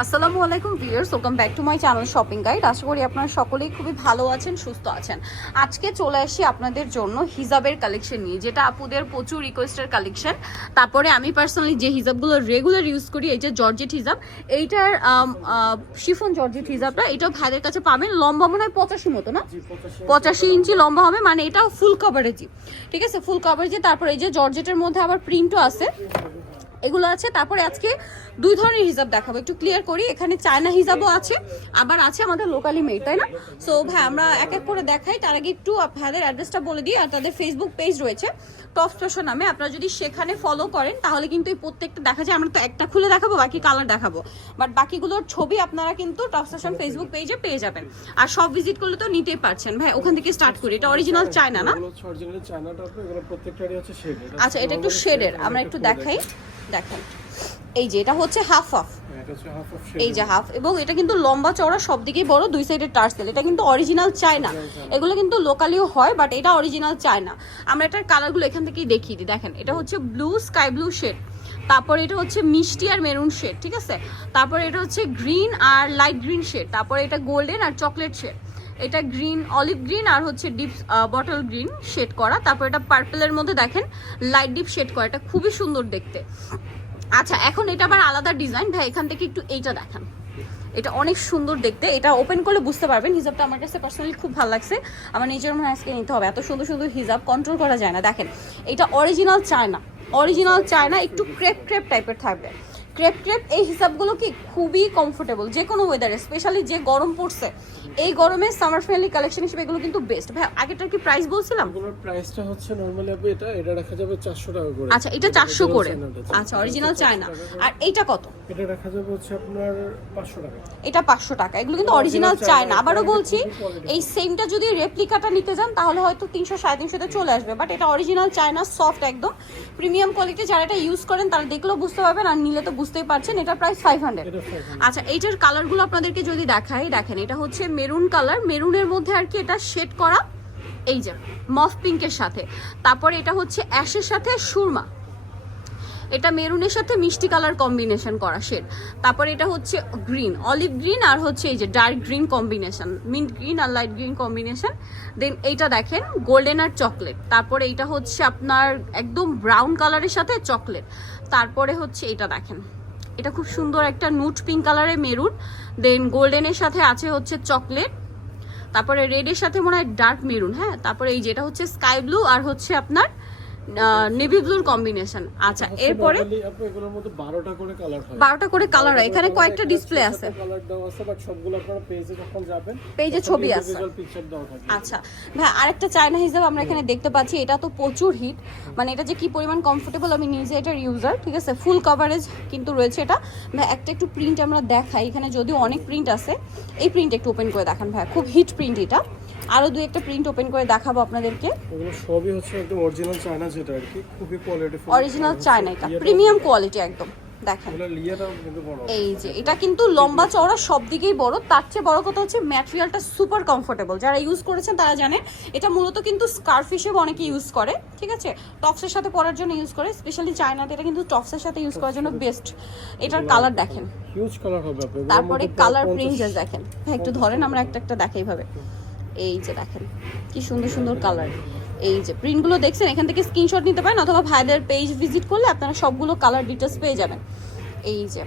আসসালামু আলাইকুম viewers welcome back to my channel shopping guide. আশা করি আপনারা সকলেই খুবই ভালো আছেন সুস্থ আছেন। আজকে চলে আসি আপনাদের জন্য হিজাবের কালেকশন নিয়ে যেটা আপুদের প্রচুর রিকোয়েস্টের কালেকশন তারপরে আমি পার্সোনালি যে হিজাবগুলো রেগুলার ইউজ করি এই যে জর্জেট হিজাব এইটার শিফন জর্জেট হিজাবটা এটাও ভাইদের কাছে পাবেন লম্বা মনে হয় পঁচাশি মতো না? পঁচাশি ইঞ্চি লম্বা হবে মানে এটা ফুল কভারেজই ঠিক আছে? ফুল কভারেজে তারপরে এই যে জর্জেটের মধ্যে আবার প্রিন্টও আছে। এগুলো আছে। তারপরে আজকে দুই ধরনের হিসাব দেখাবো। একটু ক্লিয়ার করি এখানে চায়না হিসাবও আছে আবার আছে আমাদের লোকালি মেড তাই না? সো ভাই আমরা এক এক করে দেখাই। তার আগে একটু ভাইদের অ্যাড্রেসটা বলে দিই আর তাদের ফেসবুক পেজ রয়েছে টপ স্টেশন নামে। আপনারা যদি সেখানে ফলো করেন তাহলে কিন্তু এই প্রত্যেকটা দেখা যায়। আমরা তো একটা খুলে দেখাবো বাকি কালার দেখাবো। বাট বাকিগুলোর ছবি আপনারা কিন্তু টপ স্টেশন ফেসবুক পেজে পেয়ে যাবেন। আর সব ভিজিট করলে তো নিতেই পারছেন। ভাই ওখান থেকে স্টার্ট করি। এটা অরিজিনাল চায়না না? আচ্ছা এটা একটু শেডের আমরা একটু দেখাই। দেখেন এই যে এটা হচ্ছে হাফ হাফ শেড এই যে হাফ এবং এটা কিন্তু লম্বা চওড়া সব দিকেই বড় দুই সাইডের টার্সেল। এটা কিন্তু অরিজিনাল চায়না এগুলো কিন্তু লোকালিও হয় বাট এটা অরিজিনাল চায়না আমরা এটার কালারগুলো এখান থেকেই দেখিয়ে দিই। দেখেন এটা হচ্ছে ব্লু স্কাই ব্লু শেড তারপর এটা হচ্ছে মিষ্টি আর মেরুন শেড ঠিক আছে? তারপর এটা হচ্ছে গ্রিন আর লাইট গ্রিন শেড তারপর এটা গোল্ডেন আর চকলেট শেড এটা গ্রিন অলিভ গ্রিন আর হচ্ছে ডিপ বটল গ্রিন শেড করা। তারপর এটা পার্পলের মধ্যে দেখেন লাইট ডিপ শেড করা। এটা খুবই সুন্দর দেখতে। আচ্ছা এখন এটা আবার আলাদা ডিজাইন ভাই, এখান থেকে একটু এইটা দেখান। এটা অনেক সুন্দর দেখতে। এটা ওপেন করলে বুঝতে পারবেন। হিজাবটা আমার কাছে পার্সোনালি খুব ভালো লাগছে। আমার নিজের মনে আজকে নিতে হবে। এত সুন্দর সুন্দর হিজাব কন্ট্রোল করা যায় না। দেখেন, এটা অরিজিনাল চায়না। অরিজিনাল চায়না, একটু ক্রেপ ক্রেপ টাইপের থাকবে। ক্রেপ ক্রেপ এই হিসাবগুলো কি খুবই কমফোর্টেবল যে কোনো ওয়েদারে স্পেশালি যে গরম পড়ছে এই গরমে সামার ফ্রেন্ডলি কালেকশন হিসেবে এগুলো কিন্তু বেস্ট ভাই আগেটার কি প্রাইস বলছিলাম? এগুলোর প্রাইসটা হচ্ছে নরমালি আপনি এটা এটা রাখা যাবে 400 টাকা করে। আচ্ছা এটা চারশো করে। আচ্ছা অরিজিনাল চায়না আর এইটা কত? এটা রাখা যাবে হচ্ছে আপনার 500 টাকা। এটা পাঁচশো টাকা। এগুলো কিন্তু অরিজিনাল চায়না, আবারও বলছি এই সেমটা যদি রেপ্লিকাটা নিতে যান তাহলে হয়তো তিনশো সাড়ে তিনশোতে চলে আসবে। বাট এটা অরিজিনাল চায়না সফট একদম। প্রিমিয়াম কোয়ালিটি যারা এটা ইউজ করেন তারা দেখলেও বুঝতে পারবেন আর নিলে তো বুঝতেই পারছেন এটা প্রাইস ফাইভ হান্ড্রেড আচ্ছা এইটার কালারগুলো আপনাদেরকে যদি দেখাই দেখেন এটা হচ্ছে মেরুন কালার মেরুনের মধ্যে আর কি এটা শেড করা এই যে মফ পিঙ্কের সাথে। তারপরে এটা হচ্ছে অ্যাশের সাথে সুরমা। এটা মেরুনের সাথে মিষ্টি কালার কম্বিনেশন করা শেড তারপরে এটা হচ্ছে গ্রিন অলিভ গ্রিন আর হচ্ছে এই যে dark green combination mint green আর লাইট গ্রিন কম্বিনেশন দেন এইটা দেখেন গোল্ডেন আর চকলেট তারপরে এইটা হচ্ছে আপনার একদম ব্রাউন কালারের সাথে চকলেট তারপরে হচ্ছে এটা দেখেন, এটা খুব সুন্দর একটা নুট পিঙ্ক কালারের মেরুন। দেন গোল্ডেনের সাথে আছে হচ্ছে চকলেট তারপরে রেডের সাথে মনে হয় ডার্ক মেরুন হ্যাঁ? তারপরে এই যেটা হচ্ছে স্কাই ব্লু আর হচ্ছে আপনার নেভি ব্লুর কম্বিনেশন। আচ্ছা এরপরে? Normally আপনি এগুলোর মধ্যে 12টা করে কালার বারোটা করে কালার হয়। এখানে কয়েকটা ডিসপ্লে আছে। পেজে ছবি আছে। আচ্ছা ভাই আরেকটা চায়না হিসাব আমরা এখানে দেখতে পাচ্ছি এটা তো প্রচুর হিট মানে এটা যে কি পরিমাণ কমফোর্টেবল আমি নিজে এটার ইউজার ঠিক আছে? ফুল কভারেজ কিন্তু রয়েছে এটা। ভাই একটা একটু প্রিন্ট আমরা দেখাই। এখানে যদিও অনেক প্রিন্ট আছে এই প্রিন্ট একটু ওপেন করে দেখান ভাই। খুব হিট প্রিন্ট এটা। আরও দু একটা প্রিন্ট ওপেন করে দেখাবো আপনাদেরকে। এগুলো সবই হচ্ছে একদম অরিজিনাল চায়না যেটা আর কি খুবই কোয়ালিটি অরিজিনাল চায়না এটা প্রিমিয়াম কোয়ালিটি একদম দেখেন। এই যে এটা কিন্তু লম্বা চওড়া সব দিকেই বড় তার চেয়ে বড় কথা হচ্ছে ম্যাটেরিয়ালটা সুপার কমফোর্টেবল যারা ইউজ করেছেন তারা জানেন এটা মূলত কিন্তু স্কার্ফ হিসেবে অনেকে ইউজ করে ঠিক আছে? টপসের সাথে পরার জন্য ইউজ করে স্পেশালি চায়নাতে এটা কিন্তু টপসের সাথে ইউজ করার জন্য বেস্ট এটার কালার দেখেন। হিউজ কালার হবে তারপরে কালার প্রিন্টেস দেখেন। হ্যাঁ একটু ধরেন আমরা একটা একটা দেখাই এইভাবে এই যে দেখেন কি সুন্দর সুন্দর কালার এই যে প্রিন্টগুলো দেখছেন এখান থেকে স্ক্রিনশট নিতে পারেন অথবা ভাইদের পেজ ভিজিট করলে আপনারা সবগুলো কালার ডিটেলস পেয়ে যাবেন। এই যে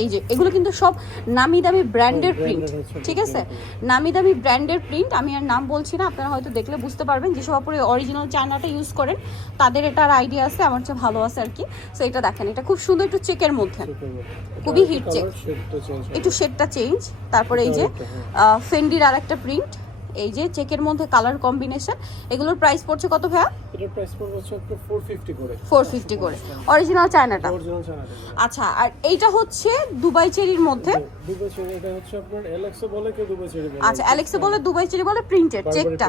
এই যে এগুলো কিন্তু সব নামি দামি ব্র্যান্ডের প্রিন্ট ঠিক আছে? নামি দামি ব্র্যান্ডের প্রিন্ট আমি আর নাম বলছি না আপনারা হয়তো দেখলে বুঝতে পারবেন যেসব আপনি অরিজিনাল চায়নাটা ইউজ করেন তাদের এটার আইডিয়া আছে আমার চেয়ে ভালো আছে আর কি। সো এটা দেখেন এটা খুব সুন্দর একটু চেকের মধ্যে। খুবই হিট চেক একটু শেডটা চেঞ্জ তারপরে এই যে ফেন্ডির আর একটা প্রিন্ট এই যে চেকের মধ্যে কালার কম্বিনেশন এগুলোর প্রাইস পড়ছে কত ভাইয়া? এটার প্রাইস পড়বে হচ্ছে 450 করে। ফোর ফিফটি করে। অরিজিনাল চায়নাটা? অরিজিনাল চায়না আচ্ছা আর এইটা হচ্ছে দুবাই চেরির মধ্যে? দুবাই চেরি এটা হচ্ছে আপনার এলএক্সও বলে কেউ দুবাই চেরি বলে। আচ্ছা অ্যালেক্সে বলে দুবাই চেরি বলে প্রিন্টেড চেকটা?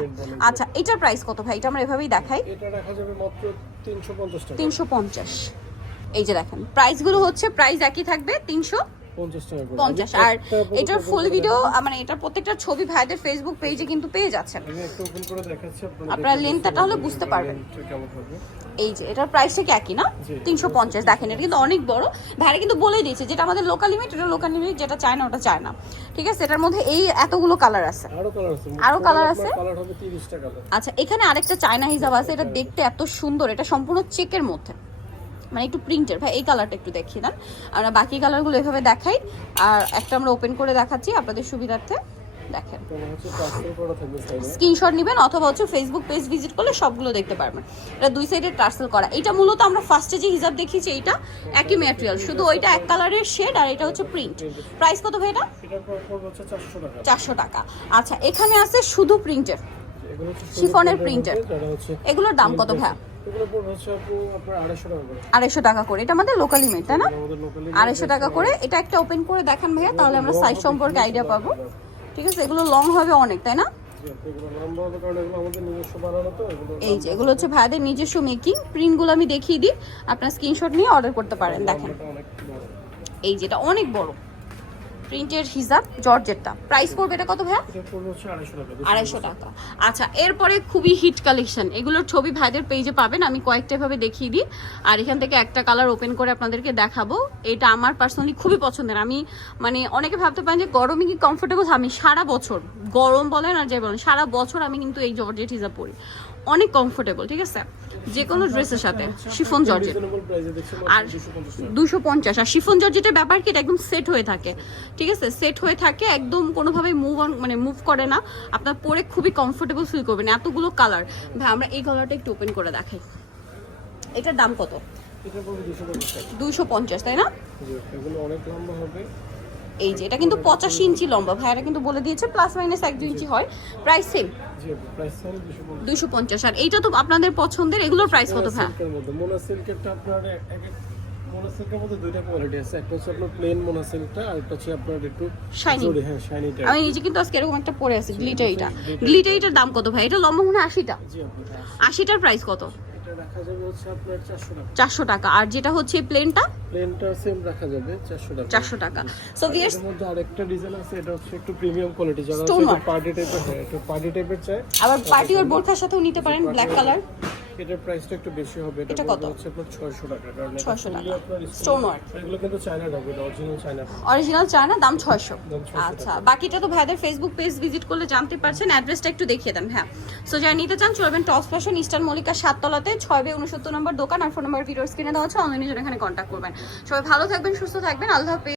আচ্ছা এটার প্রাইস কত ভাই? এটা আমরা এভাবেই দেখাই। এটা রাখা যাবে মাত্র 350 টাকা। তিনশো পঞ্চাশ। এই যে দেখেন প্রাইসগুলো হচ্ছে প্রাইস একই থাকবে তিনশো পঞ্চাশ আর এটার ফুল ভিডিও মানে এটার প্রত্যেকটা ছবি ভাইদের ফেসবুক পেজে কিন্তু পেয়ে যাচ্ছেন। আপনারা দেখে length টা বুঝতে তাহলে বুঝতে পারবেন। এই যে এটার প্রাইসটা কি একই না? তিনশো পঞ্চাশ। দেখেন এটা কিন্তু অনেক বড়। ভাইরা কিন্তু বলে দিয়েছে যেটা আমাদের লোকাল লিমিট এটা লোকাল লিমিট যেটা চায় না ওটা চায় না। ঠিক আছে? এটার মধ্যে এই এতগুলো কালার আছে। আরও কালার আছে। আরও colour আছে? কালার হবে 30 টাকা কালার আচ্ছা এখানে আরেকটা চায়না হিসাব আছে এটা দেখতে এত সুন্দর। এটা সম্পূর্ণ চেকের মধ্যে। মানে একটু প্রিন্টের ভাই এই কালারটা একটু দেখিয়ে দেন। আমরা বাকি কালারগুলো এভাবে দেখাই। আর একটা আমরা ওপেন করে দেখাচ্ছি আপনাদের সুবিধার্থে। দেখেন। স্ক্রিনশট নেবেন অথবা হচ্ছে ফেসবুক পেজ ভিজিট করলে সবগুলো দেখতে পারবেন। এটা দুই সাইডে টার্সেল করা। এটা মূলত আমরা ফার্স্টে যে হিসাব দেখিয়েছি এটা একই ম্যাটেরিয়াল শুধু ওইটা এক কালারের শেড আর এটা হচ্ছে প্রিন্ট প্রাইস কত ভাই এটা? এটার পর পড়বে হচ্ছে 400 টাকা চারশো টাকা। আচ্ছা এখানে আছে শুধু প্রিন্টের শিফনের হচ্ছে এগুলোর দাম কত ভাই এগুলো পড়বে হচ্ছে আপু আপনার 250 টাকা করে। আড়াইশো টাকা করে। এটা আমাদের লোকাল লিমিট তাই না? আড়াইশো টাকা করে। এটা একটা ওপেন করে দেখান ভাইয়া তাহলে আমরা সাইজ সম্পর্কে আইডিয়া পাবো। ঠিক আছে এগুলো লং হবে অনেক তাই না? এই যে এগুলো হচ্ছে ভাইয়াদের নিজস্ব মেকিং প্রিন্টগুলো আমি দেখিয়ে দিই আপনার স্ক্রিনশট নিয়ে অর্ডার করতে পারেন দেখেন। এই যেটা অনেক বড়। প্রিন্টের হিসাব জর্জেটটা। প্রাইস পড়বে এটা কত ভাইয়া? এটা পড়বে হচ্ছে 250 টাকা আড়াইশো টাকা। আচ্ছা এরপরে খুবই হিট কালেকশন এগুলোর ছবি ভাইদের পেজে পাবেন আমি কয়েকটা ভাবে দেখিয়ে দিই। আর এখান থেকে একটা কালার ওপেন করে আপনাদেরকে দেখাবো। এটা আমার পার্সোনালি খুবই পছন্দের। আমি মানে অনেকে ভাবতে পারেন যে গরমে কি কমফোর্টেবল আমি সারা বছর গরম বলেন আর যাই বলেন সারা বছর আমি কিন্তু এই জর্জেট হিসাব পরি। অনেক কমফোর্টেবল ঠিক আছে? যে কোনো ড্রেসের সাথে। Chiffon georgette. আর মাত্র 250 টাকা। দুশো পঞ্চাশ। আর শিফন জর্জেটের ব্যাপার কি এটা একদম সেট হয়ে থাকে। ঠিক আছে? সেট হয়ে থাকে একদম কোনোভাবে মুভ অন মানে মুভ করে না। আপনার পরে খুবই কমফোর্টেবল ফিল করবেন। এতগুলো কালার ভাই আমরা এই কালারটা একটু ওপেন করে দেখাই। এটার দাম কত? এটা পড়বে 250 টাকা। দুশো পঞ্চাশ তাই না? অনেক লম্বা হবে। এই যে এটা কিন্তু পঁচাশি ইঞ্চি লম্বা। ভাইয়ারা কিন্তু বলে দিয়েছে প্লাস মাইনাস এক দু ইঞ্চি হয়। প্রাইস সেম জি প্রাইস হলো 250 দুশো পঞ্চাশ। আর এইটা তো আপনাদের পছন্দের এগুলোর প্রাইস কত ভাই? আমি নিজে কিন্তু আজকে এরকম একটা পরে আছি গ্লিটারিটা গ্লিটারিটার দাম কত ভাই? এটা লম্বা মনে আশিটা। আশিটার প্রাইস কত? এটা রাখা যাবে হচ্ছে আপনার 400 টাকা। চারশো টাকা। আর যেটা হচ্ছে প্লেনটা প্লেনটা সেম রাখা যাবে 400 টাকা। চারশো টাকা। সো ভিউয়ার্স এর মধ্যে আরেকটা ডিজাইন আছে এটা হচ্ছে একটু প্রিমিয়াম কোয়ালিটি যারা পার্টি টাইপের হ্যাঁ একটু পার্টি টাইপের চাই আবার পার্টি ওর বোরখার সাথেও নিতে পারেন ব্ল্যাক কালার এটার প্রাইসটা একটু বেশি হবে এটা কত? হচ্ছে আপনার 600 টাকা কারণ 600 টাকা। Stone work। এগুলো কিন্তু China original China original China দাম 600 আচ্ছা বাকিটা তো ভাইদের ফেসবুক পেজ ভিজিট করলে জানতে পারছেন অ্যাড্রেসটা একটু দেখিয়ে দেন হ্যাঁ। সো যারা নিতে চান চলবেন টস ফ্যাশন ইস্টার্ন মল্লিকা সাততলাতে ছয় বে উনসত্তর নম্বর দোকান আর ফোন নাম্বার ভিডিওর স্ক্রিনে দেওয়া হচ্ছে অনলাইনে জন্য এখানে কন্ট্যাক্ট করবেন। সবাই ভালো থাকবেন সুস্থ থাকবেন আল্লাহ হাফেজ।